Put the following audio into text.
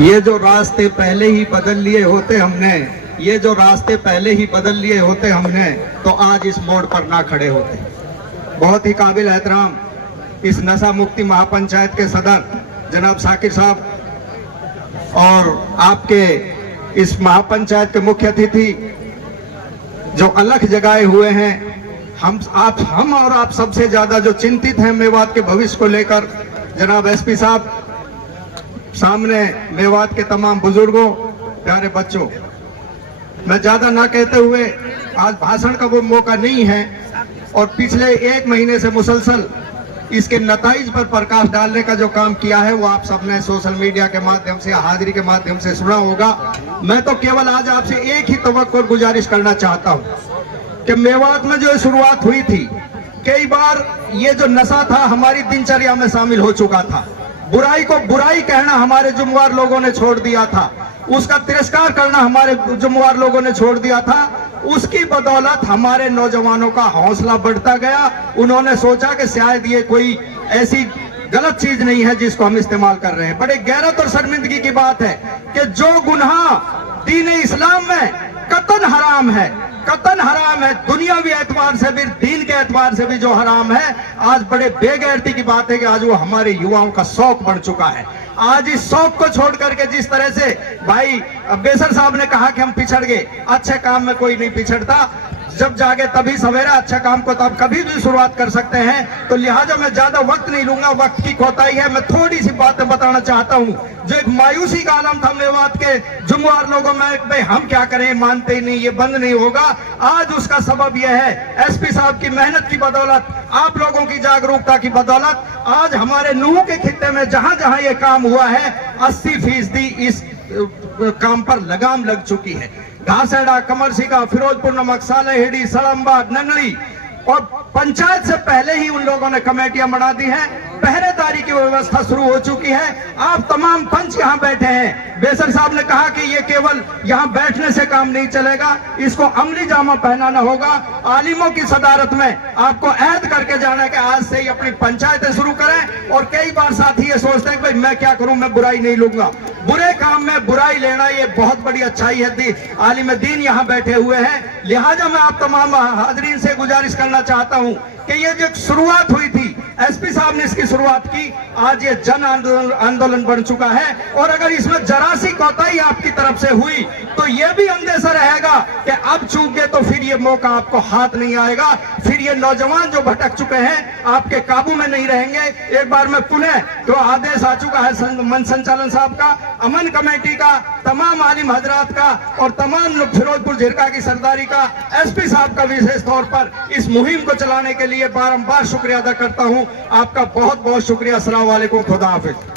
ये जो रास्ते पहले ही बदल लिए होते हमने, ये जो रास्ते पहले ही बदल लिए होते हमने, तो आज इस मोड़ पर ना खड़े होते। बहुत ही काबिल एहतराम इस नशा मुक्ति महापंचायत के सदर जनाब साकिर साहब और आपके इस महापंचायत के मुख्य अतिथि जो अलख जगाए हुए हैं, हम और आप सबसे ज्यादा जो चिंतित हैं मेवात के भविष्य को लेकर, जनाब एसपी साहब, सामने मेवात के तमाम बुजुर्गों, प्यारे बच्चों, मैं ज्यादा ना कहते हुए, आज भाषण का वो मौका नहीं है और पिछले 1 महीने से मुसलसल इसके नताइज पर प्रकाश डालने का जो काम किया है वो आप सबने सोशल मीडिया के माध्यम से, हाजिरी के माध्यम से सुना होगा। मैं तो केवल आज आपसे एक ही तवक्को और गुजारिश करना चाहता हूं कि मेवात में जो शुरुआत हुई थी, कई बार ये जो नशा था हमारी दिनचर्या में शामिल हो चुका था। बुराई को बुराई कहना हमारे जुम्मेवार लोगों ने छोड़ दिया था, उसका तिरस्कार करना हमारे जुम्मेवार लोगों ने छोड़ दिया था। उसकी बदौलत हमारे नौजवानों का हौसला बढ़ता गया। उन्होंने सोचा कि शायद ये कोई ऐसी गलत चीज नहीं है जिसको हम इस्तेमाल कर रहे हैं। बड़े गैरत और शर्मिंदगी की बात है कि जो गुनाह दीन इस्लाम में कतन हराम है, कतन हराम है, दुनियावी एतबार से भी, दीन के एतबार से भी जो हराम है, आज बड़े बेगैरती की बात है कि आज वो हमारे युवाओं का शौक बन चुका है। आज इस शौक को छोड़ करके, जिस तरह से भाई बेसर साहब ने कहा कि हम पिछड़ गए, अच्छे काम में कोई नहीं पिछड़ता, जब जागे तभी सवेरा, अच्छा काम को तब कभी भी शुरुआत कर सकते हैं। तो लिहाजा मैं ज्यादा वक्त नहीं लूंगा, वक्त की कोताही है। मैं थोड़ी सी बातें बताना चाहता हूं। जो एक मायूसी का आलम था मेवात के जुम्मेवार लोगों में, भाई हम क्या करें, मानते ही नहीं, ये बंद नहीं होगा, आज उसका सबब यह है एसपी साहब की मेहनत की बदौलत, आप लोगों की जागरूकता की बदौलत, आज हमारे नूह के खित्ते में जहां जहां ये काम हुआ है 80% इस काम पर लगाम लग चुकी है। घासेड़ा, कमरसिका, फिरोजपुर नमक, सालेहेड़ी, सड़म्बा, नंगली, और पंचायत से पहले ही उन लोगों ने कमेटियां बना दी हैं। पहरेदारी की व्यवस्था शुरू हो चुकी है। आप तमाम पंच यहाँ बैठे हैं। बेसर साहब ने कहा कि ये केवल यहाँ बैठने से काम नहीं चलेगा, इसको अमली जामा पहनाना होगा। आलिमों की सदारत में आपको ऐद करके जाना है कि आज से ही अपनी पंचायतें शुरू करें। और कई बार साथी ये सोचते हैं कि भाई मैं क्या करूं, मैं बुराई नहीं लूंगा। बुरे काम में बुराई लेना ये बहुत बड़ी अच्छाई है। आलिम दीन यहाँ बैठे हुए हैं, लिहाजा मैं आप तमाम हाजरीन से गुजारिश करना चाहता हूँ कि ये जो शुरुआत हुई थी, एसपी साहब ने इसकी शुरुआत की, आज ये जन आंदोलन बन चुका है। और अगर इसमें जरा सी कोताही आपकी तरफ से हुई तो ये भी अंदेशा रहेगा कि अब चूक गए तो फिर ये मौका आपको हाथ नहीं आएगा, फिर ये नौजवान जो भटक चुके हैं आपके काबू में नहीं रहेंगे। एक बार मैं पुनः तो आदेश आ चुका है मन संचालन साहब का, अमन कमेटी का, तमाम आलिम हजरात का और तमाम लोग फिरोजपुर झिरका की सरदारी का, एसपी साहब का विशेष तौर पर इस मुहिम को चलाने के लिए बारंबार शुक्रिया अदा करता हूं। आपका बहुत बहुत शुक्रिया। अस्सलाम वालेकुम, खुदा हाफिज।